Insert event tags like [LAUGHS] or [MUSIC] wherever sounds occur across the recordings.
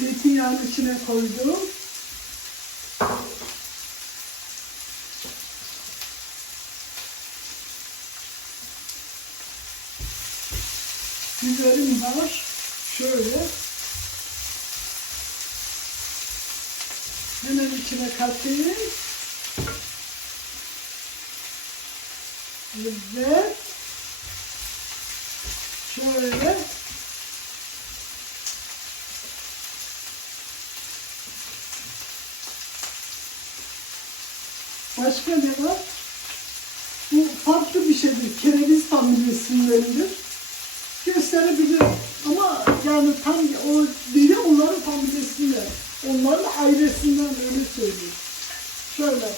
zeytinyağının içine koydum. Biberim var. Şöyle. Hemen içine katayım. Evet. Şöyle. Başka ne var? Bu farklı bir şeydir. Kereviz familyasindendir. Gösterebilirim. Ama yani tam o değil onların familyasından. Onların ailesinden öyle söyleyeyim. Şöyle.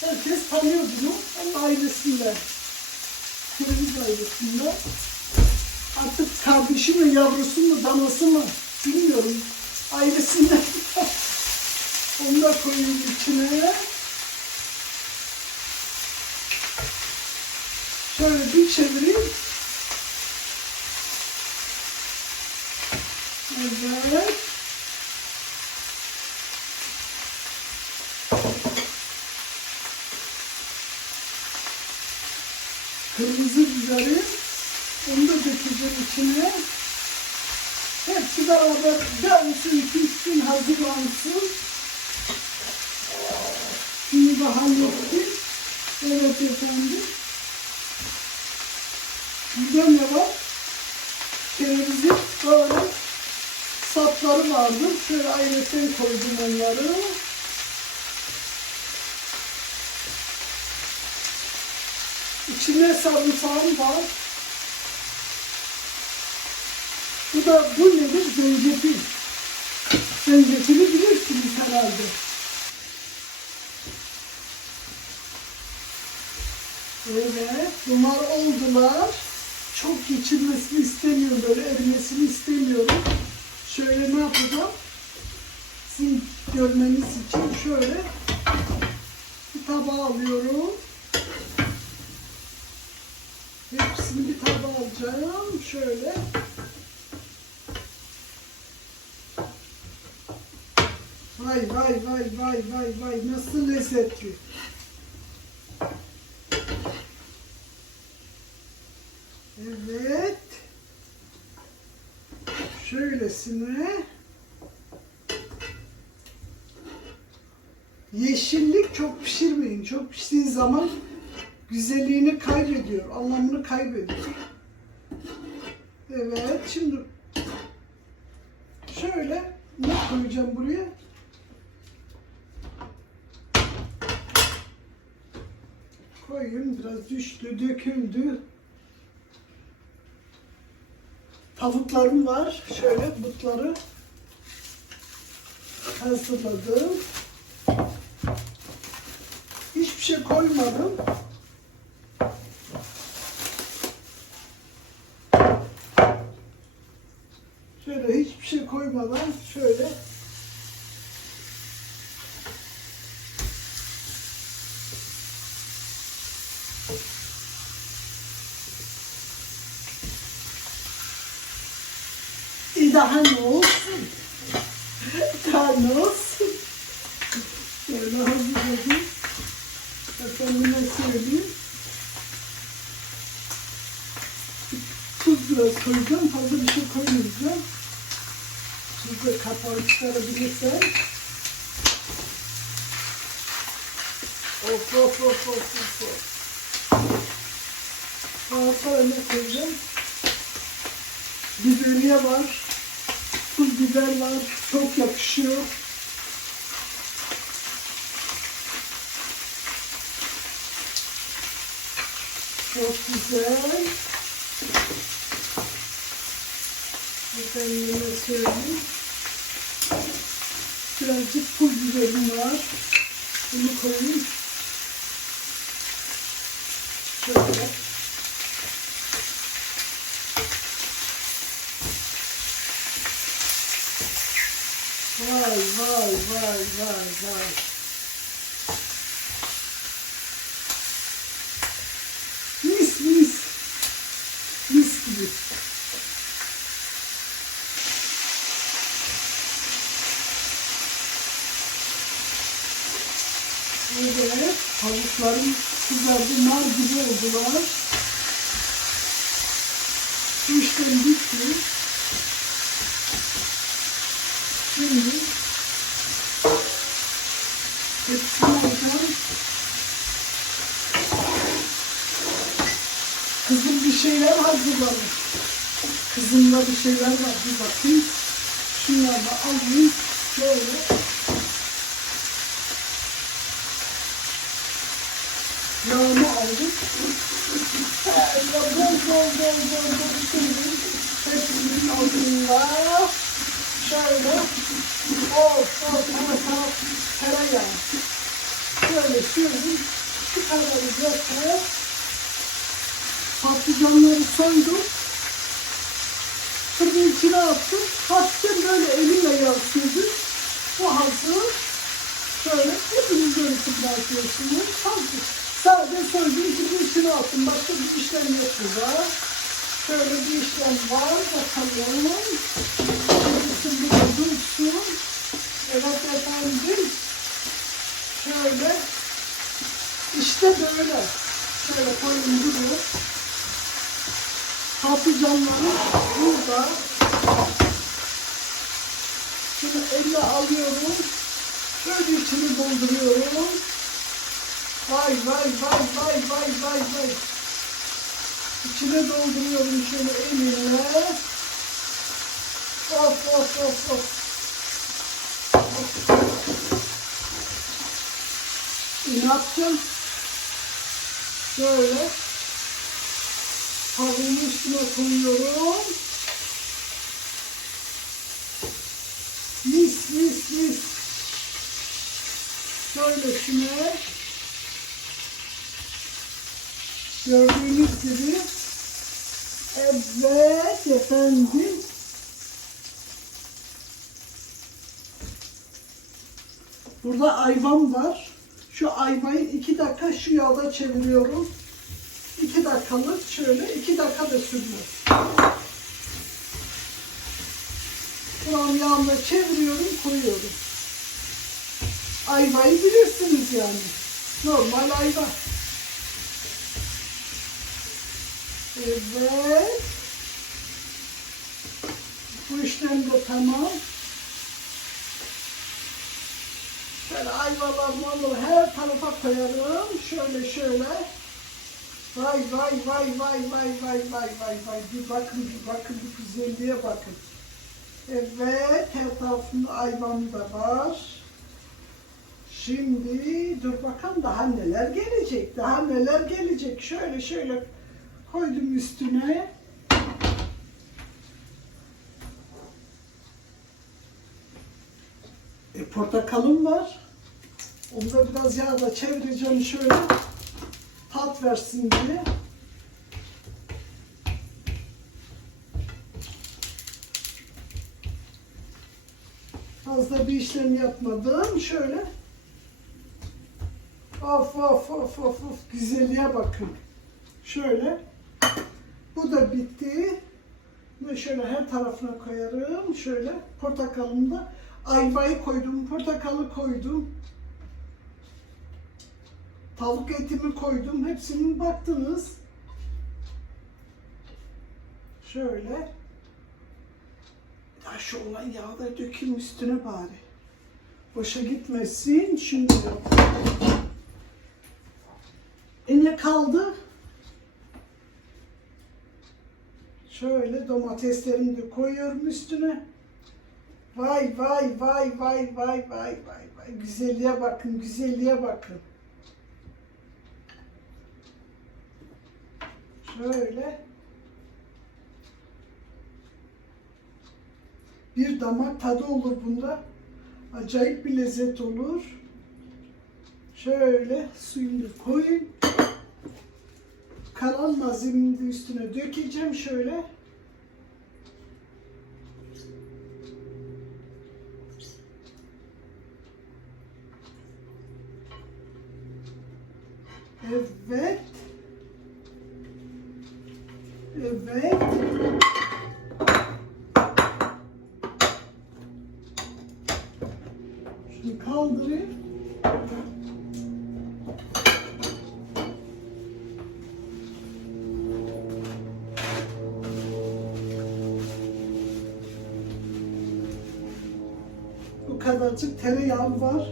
Herkes tanıyor bunu. Onun ailesinden. Kereviz ailesinden. Artık kardeşi mi, yavrusu mu, danası mı bilmiyorum. Ailesinden. [LAUGHS] Onu da koyayım içine. Şöyle bir çevireyim. Evet. Kırmızı biberi. Onu da dökeceğim içine. Hepsi beraber üç gün hazırlansın. De hallettim. Evet efendim. Burada ne var? Kerevizin böyle sapları vardı. Şöyle ayrıca koydum onları. İçine sarımsağım var. Bu da bu nedir? Zencefil. Zencefili bilirsiniz herhalde. Evet, bunlar oldular. Çok geçirmesini istemiyorum, böyle erimesini istemiyorum. Şöyle ne yapacağım? Sizin görmeniz için şöyle bir tabağa alıyorum. Hepsini bir tabağa alacağım. Şöyle. Vay vay vay vay vay vay nasıl lezzetli. Evet. Şöylesine. Yeşillik çok pişirmeyin. Çok piştiği zaman güzelliğini kaybediyor. Anlamını kaybediyor. Evet. Şimdi şöyle ne koyacağım buraya? Koyayım biraz düştü, döküldü. Tavuklarım var. Şöyle butları hazırladım. Hiçbir şey koymadım. Şöyle hiçbir şey koymadan şöyle daha ne olsun? [LAUGHS] Daha ne olsun? Şöyle hazırladım. Efendime söyleyeyim. Tuz biraz koyacağım. Fazla bir şey koymayacağım. Şurada kapağı çıkarabilirsem. Of of of of of of. Harika öne koyacağım. Biberiye var. Pul biber var. Çok yakışıyor. Çok güzel. Efendime söyleyeyim. Birazcık pul biberim var. Bunu koyayım. Şöyle. vay vay vay vay. Mis mis. Mis gibi. Böyle tavuklarım kızardı, nar gibi oldular. Bu işlem bitti. Şimdi şeyler hazırlamış. Kızımda bir şeyler var. Bir bakayım. Şunları da alayım. Şöyle. Yağımı aldım. Şöyle bol bol bol bol bol sürdüm. Hepsinin altında. Şöyle. Of of ama sana tereyağı. Şöyle sürdüm. Şu kadarı götür. Patlıcanları soydum. Fırının içine attım. Hafiften böyle elimle yağ sürdüm. Bu hazır. Şöyle hepiniz böyle kıpırdatıyorsunuz. Hazır. Sadece soydum fırının içine attım. Başka bir işlem yok burada. Şöyle bir işlem var. Bakalım. Şimdi dursun. Evet efendim. Şöyle. İşte böyle. Şöyle koyun durur. Patlıcanları burada. Şunu elle alıyorum. Şöyle içini dolduruyorum. Vay vay vay vay vay vay vay. İçine dolduruyorum şöyle elimle. Of of of of. Ne yapacağım? Şöyle. Tavuğun üstüne koyuyorum. Mis mis mis. Şöyle şunu. Gördüğünüz gibi. Evet efendim. Burada ayvam var. Şu ayvayı iki dakika şu yağda çeviriyorum. İki dakikalık şöyle iki dakika da. Buram yağında çeviriyorum, koyuyorum. Ayvayı bilirsiniz yani. Normal ayva. Evet. Bu işlem de tamam. Şöyle ayvalarımı alır her tarafa koyarım. Şöyle şöyle. Vay vay vay vay vay vay vay vay vay. Bir bakın bir bakın bir güzelliğe bakın. Evet her tarafında ayvan da var. Şimdi dur bakalım daha neler gelecek. Daha neler gelecek. Şöyle şöyle koydum üstüne. E, portakalım var. Onu da biraz yağda çevireceğim şöyle. Tat versin diye. Fazla bir işlem yapmadım. Şöyle. Of of of of of güzelliğe bakın. Şöyle. Bu da bitti. Ve şöyle her tarafına koyarım. Şöyle portakalımı da ayvayı koydum, portakalı koydum. Tavuk etimi koydum. Hepsinin baktınız. Şöyle. Ya şu olan yağı da dökeyim üstüne bari. Boşa gitmesin. Şimdi e ne kaldı? Şöyle domateslerimi de koyuyorum üstüne. Vay vay vay vay vay vay vay vay. Güzelliğe bakın, güzelliğe bakın. Şöyle. Bir damak tadı olur bunda. Acayip bir lezzet olur. Şöyle suyunu koyayım. Kalan malzemeyi de üstüne dökeceğim şöyle. Kadarcık tereyağım var.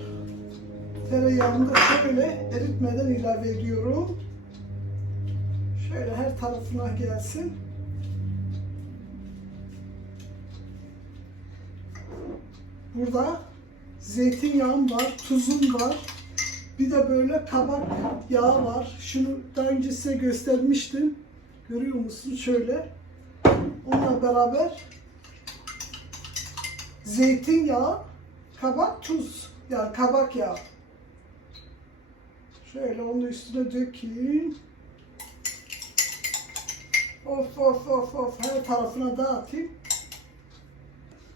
Tereyağını da şöyle eritmeden ilave ediyorum. Şöyle her tarafına gelsin. Burada zeytinyağım var, tuzum var. Bir de böyle kabak yağı var. Şunu daha önce size göstermiştim. Görüyor musun? Şöyle. Onunla beraber zeytinyağı, kabak, tuz. Yani kabak yağı. Şöyle onu üstüne dökeyim. Of of of of her tarafına dağıtayım.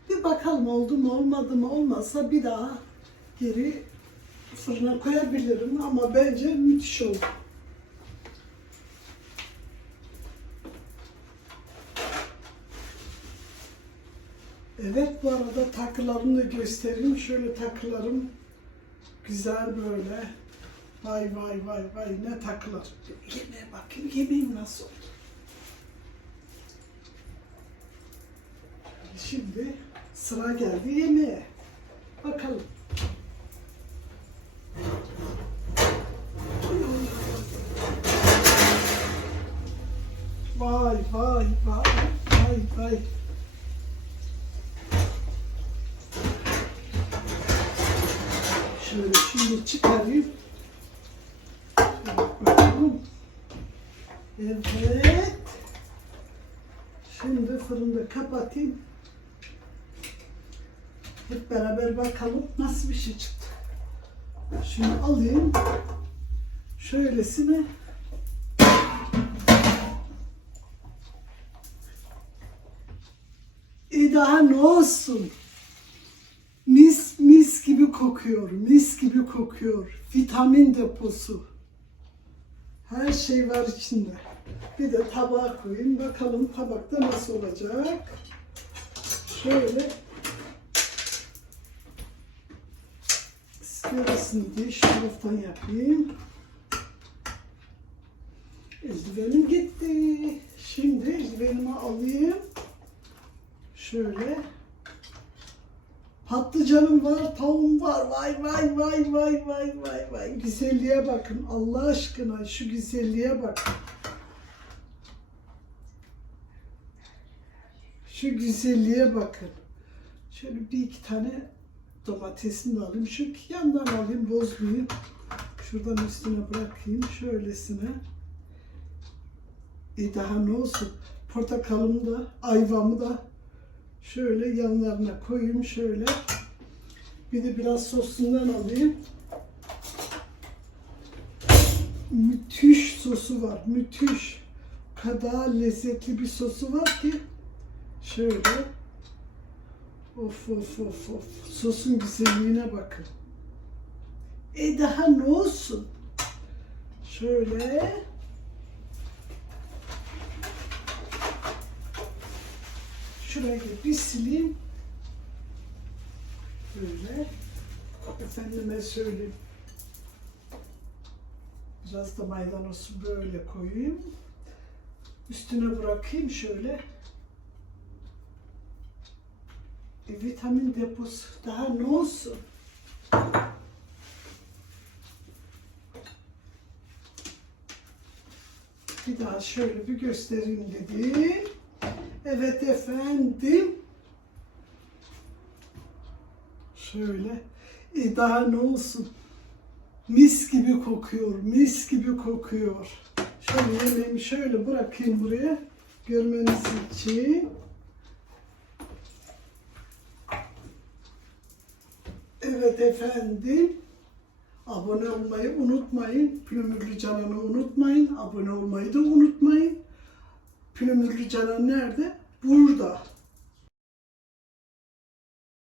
Bir bakalım oldu mu olmadı mı olmazsa bir daha geri fırına koyabilirim ama bence müthiş oldu. Evet bu arada takılarımı da göstereyim. Şöyle takılarım güzel böyle. Vay vay vay vay ne takılar. Yemeğe bakayım yemeğim nasıl oldu. Şimdi sıra geldi yemeğe. Bakalım. Vay vay vay vay vay. Şöyle şimdi çıkarayım. Evet. Şimdi fırında kapatayım. Hep beraber bakalım nasıl bir şey çıktı. Şunu alayım. Şöylesine. E daha ne olsun? Mis mis gibi kokuyor, mis gibi kokuyor. Vitamin deposu. Her şey var içinde. Bir de tabağa koyayım. Bakalım tabakta nasıl olacak. Şöyle Görürsün diye şu taraftan yapayım. Eldivenim gitti. Şimdi eldivenimi alayım. Şöyle. Patlıcanım var, tavuğum var. Vay vay vay vay vay vay vay. Güzelliğe bakın. Allah aşkına şu güzelliğe bakın. Şu güzelliğe bakın. Şöyle bir iki tane domatesini de alayım. Şu yandan alayım bozmayayım. Şuradan üstüne bırakayım. Şöylesine. E daha ne olsun. Portakalımı da ayvamı da şöyle yanlarına koyayım. Şöyle. Bir de biraz sosundan alayım. Müthiş sosu var. Müthiş. Kadar lezzetli bir sosu var ki. Şöyle. Of of of of. Sosun güzelliğine bakın. E daha ne olsun? Şöyle. Şurayı bir sileyim. Böyle. Efendime söyleyeyim. Biraz da maydanozu böyle koyayım. Üstüne bırakayım şöyle. E, vitamin deposu daha ne olsun? Bir daha şöyle bir göstereyim dedim. Evet efendim. Şöyle. E daha ne olsun? Mis gibi kokuyor, mis gibi kokuyor. Şöyle yemeğimi şöyle bırakayım buraya. Görmeniz için. Evet efendim. Abone olmayı unutmayın. Plümürlü Canan'ı unutmayın. Abone olmayı da unutmayın. Plümürlü Canan nerede? Burada.